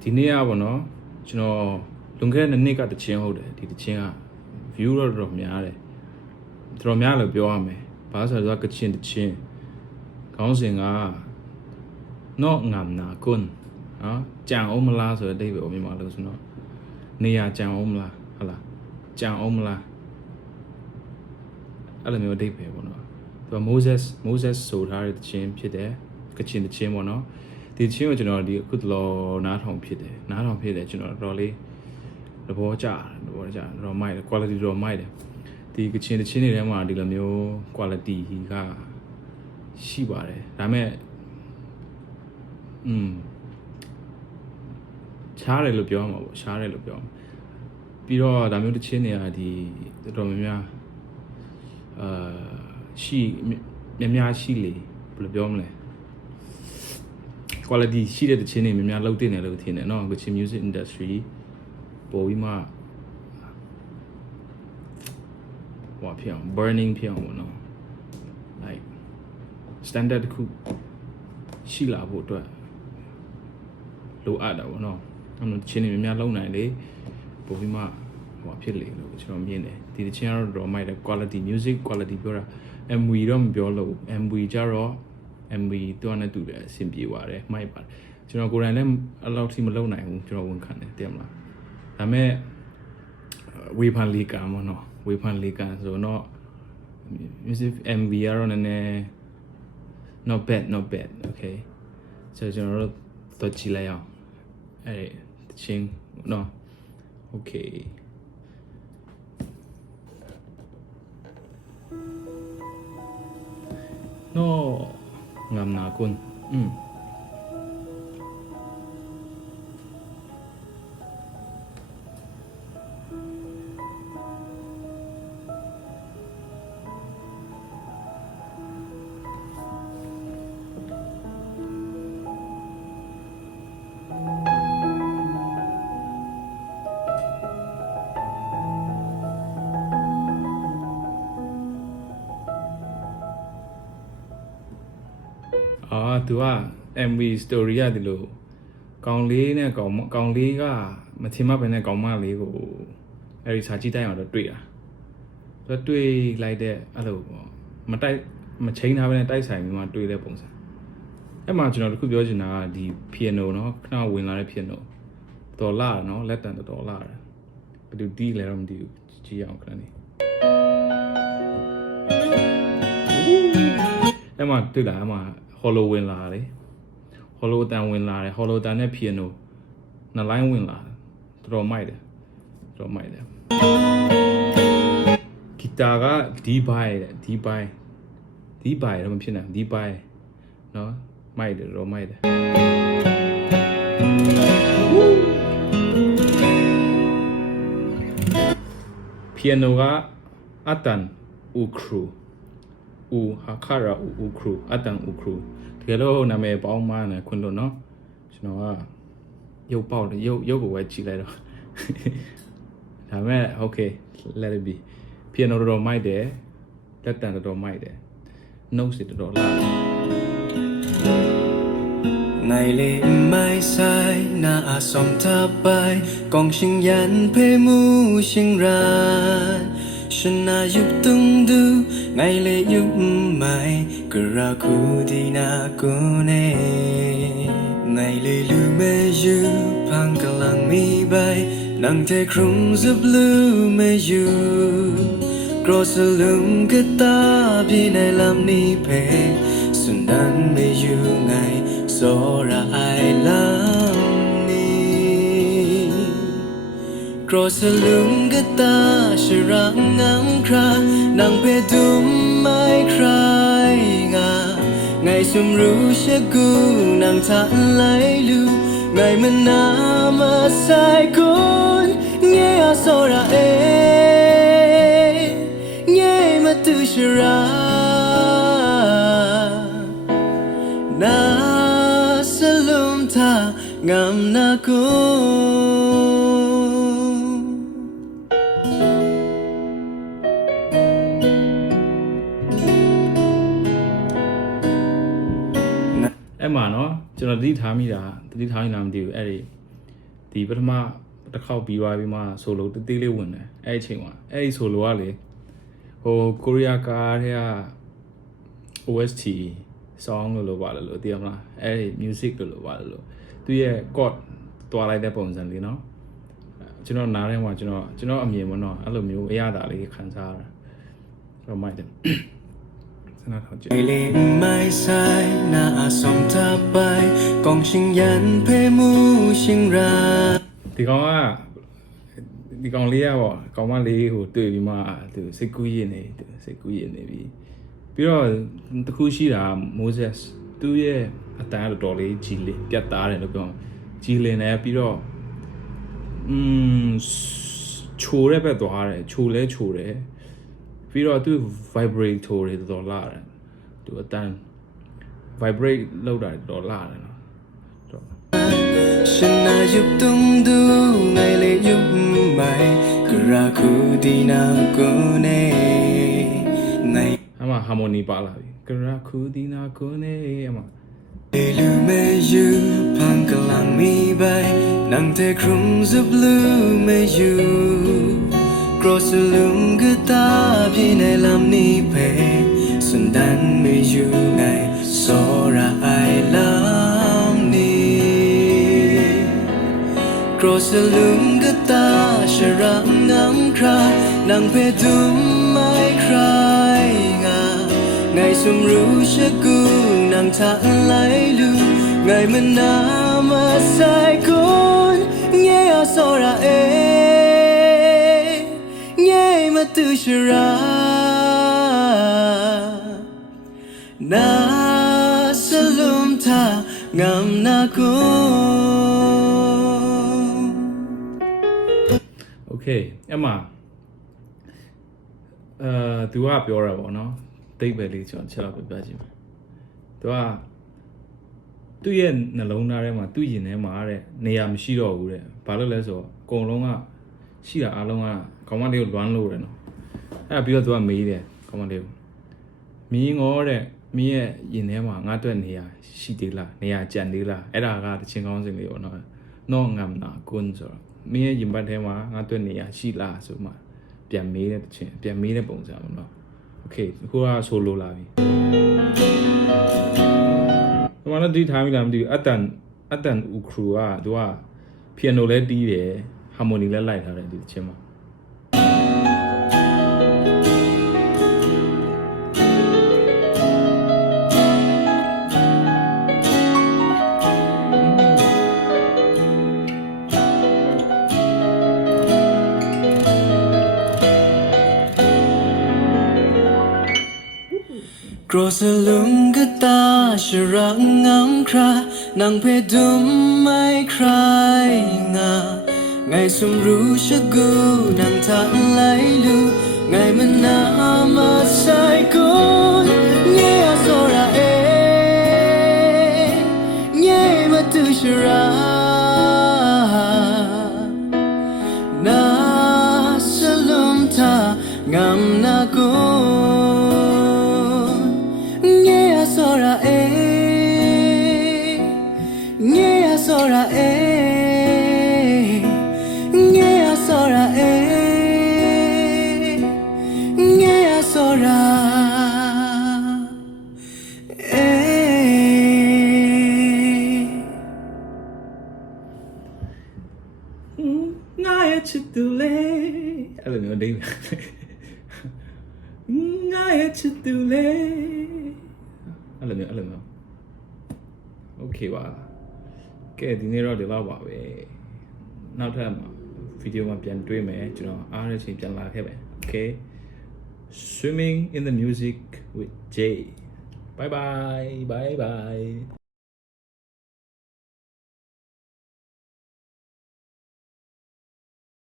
ဒီနေ့ကပေါ့နော်ကျွန်တော်လွန်ခဲ့တဲ့နှစ်ကတချင်းဟုတ်တယ်ဒီတချင်းက view တော့များတယ်တော်များလို့ပြောရမယ်ဘာလို့ဆိုတော့ကချင်တချင်းခေါင်းစဉ်ကနော့ငမ်နာကွန်းနော်ကြံအောင်မလားဆိုတဲ့အဓိပ္ပာယ်မြန်မာလို့ဆိုတော့နေရာကြံအောင်မလားဟုတ်လားကြံအောင်မလားအဲ့လိုမျိုးအဓိပ္ပာယ်ပေါ့နော်သူက Moses ဆိုထားတဲ့တချင်းဖြစ်တယ်ကချင်တချင်းပေါ့နော်ဒီချင်းကိုကျွန်တော်ဒီအခုတလောနားထောင်ဖြစ်တယ်ကျွန်တော်တော်လေးသဘောကျတော့မိုက်တယ် quality တော့မိုက်တယ်ဒီကချင်တချင်းတွေထဲမှာဒီလိုမျိုး quality ကရှိပါတယ်ဒါပေမဲ့ရှားတယ်လို့ပြောမှာပေါ့ရှားတယ်လို့ပြောမှာပြီးတော့ဒါမျိုးတချင်းတွေကဒီတော်တော်များများရှိများရှိလေဘယ်လိုပြောမလဲquality ရှိတဲ့တခြင်းတွေများများလောက်တင်တယ်လို့ထင်တယ်เนาะကချင် music industry ပေါ်ပြီးမှဟောဖြစ်အောင် burning ဖြစ်အောင်ပေါ့เนาะ like standard တစ်ခုရှိလာဖို့အတွက်လိုအပ်တာပေါ့เนาะအဲ့လိုတခြင်းတွေများများလောက်နိုင်လေပေါ်ပြီးမှဟောဖြစ်လေလို့ကျွန်တော်မြင်တယ်ဒီတခြင်းကတော့မိုက်တဲ့ quality music quality ပြောတာ MV တော့မပြောလို့ MV ကြတော့ MV တော့နဲ့တူတယ်အဆင်ပြေပါတယ်မိုက်ပါတယ်ကျွန်တော်ကိုယ်တိုင်လည်းအဲ့လောက်ထိမလုပ်နိုင်ဘူးကျွန်တော်ဝန်ခံတယ်တည်မလားဒါပေမဲ့ဝေဖန်လေးကမနော်ဝေဖန်လေးကဆိုတော့ music MV ကတော့နည်းနည်း not bad okay ဆိုတော့ကျွန်တော်တို့တော့ကြည့်လိုက်အောင်အဲ့တချင်းနော် okay no ngam na kunသူက MV story ရတယ်လို့ကောင်လေးနဲ့ကောင်လေးကမထင်မှတ်ပဲနဲ့ကောင်မလေးကိုအဲ့ဒီစာကြည့်တိုင်းအောင်တော့တွေ့တာသူတွေ့လိုက်တဲ့အဲ့လိုပေါ့မချိန်ထားပဲနဲ့တိုက်ဆိုင်ပြီးမှတွေ့တဲ့ပုံစံအဲ့မှာကျွန်တော်တခုပြောချင်တာကဒီ piano เนาะခဏဝင်လာတဲ့ piano တော်လာเนาะလက်တန်တော်လာတယ်ဘယ်သူတီးလဲတော့မသိဘူးကြည့်အောင်ခဏလေးအဲ့မှာတွေ့လာအဲ့မှာhollow ဝင်လာတယ် hollow တန်ဝင်လာတယ် hollow တန်နဲ့ piano နှစ်လိုင်းဝင်လာတော်တော်မိုက်တယ်ဂီတာကဒီဘိုင်တော့မဖြစ်နိုင်ဒီဘိုင်เนาะမိုက်တယ်တော်မိုက်တယ်piano ကအတန်ဥခရူဟာခရာဥခရူအတန်ဥခရူတကယ်လို့နာမည်ပေါင်းမှန်းနဲ့ခွန်းလို့เนาะကျွန်တော်ကရုပ်ပေါက်တယ်ရုပ်ကိုပဲကြည့်လိုက်တော့ဒါမဲ့ okay let it be piano တော်မိုက်တယ်လက်တန်တော်မိုက်တယ် note စစ်တော်လာngày lễ mai sai na som tháp bay còn sinh yan phê mu sinh ra xuân na dục tung du ngày lễ dục mai kara khu di na cô ne ngày lễ lu me yu phang kalang mi bay nang te krung zub lu me yu cross lum ke ta bi nai lam ni phe sun dan me yu ngày so ra ai lam ni cross lum ke ta shirang ngam kra nang pe dum mai cry nga ngày sum ru she gu nang ta lai lu ngày men na ma sai kun nghe so ra e nghe ma tu shira na salum ta ngam na koအဲ့မှာเนาะကျွန်တော်သတိထားမိလားမသိဘူးအဲ့ဒီ ဒီပထမတစ်ခေါက်ပြီးသွားပြီးမှဆိုလိုတေးလေးဝင်တယ်အဲ့အချိန်မှာအဲ့ဒီဆိုလိုကလေဟိုကိုရီးယားကားထဲက OST song လို့ပါလို့သိရမလားအဲ့ဒီ music လို့ပါလို့သူရဲ့ chord တွားလိုက်တဲ့ပုံစံလေးနော်ကျွန်တော်နားထဲမှာကျွန်တော်အမြင်ပေါ့နော်အဲ့လိုမျိုးအရသာလေးခံစားရတာတော့မိုက်တယ်စနာထောက်ကြည့် ngày lệ mai sai na som ta bay con sinh yan phê mu sinh ra ဒီကောင်လေးอ่ะပေါ့ကောင်မလေးဟိုတွေ့ပြီးမှသူစိတ်ကူးရင်နေပြီပြီးတော့တခုရှိတာ Moses သူ့ရဲ့အတန်းတော်လေးကြီးလေးပြတ်သားတယ်လို့ပြောကြီးလင်တယ်ပြီးတော့ချိုတဲ့ဘက်သွားတယ်ချိုတယ်ပြီးတော့သူ vibrate ထိုးတယ်တော်လာတယ်သူအတန်း vibrate လောက်တာတော်လာတယ်နော်တော့ ရှင်နာယုတုံဒူငိုင်လေယုမိုင်ကရာခုဒီနာကိုနေငိုင် အမ harmony ပါလာပြီကရာခုဒီနာကိုနေအမ လူမေယူဖန်ကလန်မီပိုင်နန်တဲ့ခရုံဇဘလူမေယူ cross lung gata bi ne lam ni pe sundan me you ngai sora I love ni cross lung gata sharam ngam kra nang pe dum mai cry nga ngai sum ru shaku nang tha lai lu ngai mana ma sai kon nghe sora tu shira na salum tha ngam na ko okay အမသူကပြောရပါတော့တိတ်ပဲလေးကျွန်တော်ချက်တော့ပြချင်တယ်သူကသူ့ရဲ့နှလုံးသားထဲမှာသူ့ရင်ထဲမှာတဲ့နေရာမရှိတော့ဘူးတဲ့ဘာလို့လဲဆိုတော့အကုန်လုံးကရှိတာအားလုံးကကောင်မလေးကိုလွမ်းလို့တယ်နော်အဲ့ဒါပြီးတော့သူကမေးတယ်ကောင်မလေးကိုမင်းငေါတဲ့မင်းရဲ့ရင်ထဲမှာငါ့အတွက်နေရာရှိသေးလားနေရာကြံသေးလားအဲ့ဒါကတချင်းကောင်းစင်လေးပေါ့နော်နော့ငမ်နာကွန်းဆိုတော့မင်းရဲ့ရင်ပတ်ထဲမှာငါ့အတွက်နေရာရှိလားဆိုမှပြန်မေးတဲ့တချင်းပြန်မေးတဲ့ပုံစံပေါ့နော်โอเคအခုကဆိုလိုလာပြီဒီမှာတော့ဒီထားမိလားမသိဘူးအတန်ဥခရူကသူကပီယနိုလဲတီးတယ်ဟာမိုနီလဲလိုက်ထားတယ်ဒီချင်းမှာcross lung gata sharang ngam kra nang pe dum mai cry nga ngai sum ru shagu nang tha lai lu ngai mana ma sai kon nghe sora nghe ma tu shara na salum tha ngam na ko sora nghe sora nghe sora nghe sora ngài chít tu lêအဲ့လိုမျိုးဒိတ်ငါရဲ့ချစ်သူလေအဲ့လိုမျိုးโอเคပါကဲဒီနေ့တော့ဒီလောက်ပါပဲနောက်ထပ်ဗီဒီယိုမှာပြန်တွေ့မယ်ကျွန်တော်အားရချင်းပြန်လာခဲ့ပဲ okay swimming in the music with Jay bye bye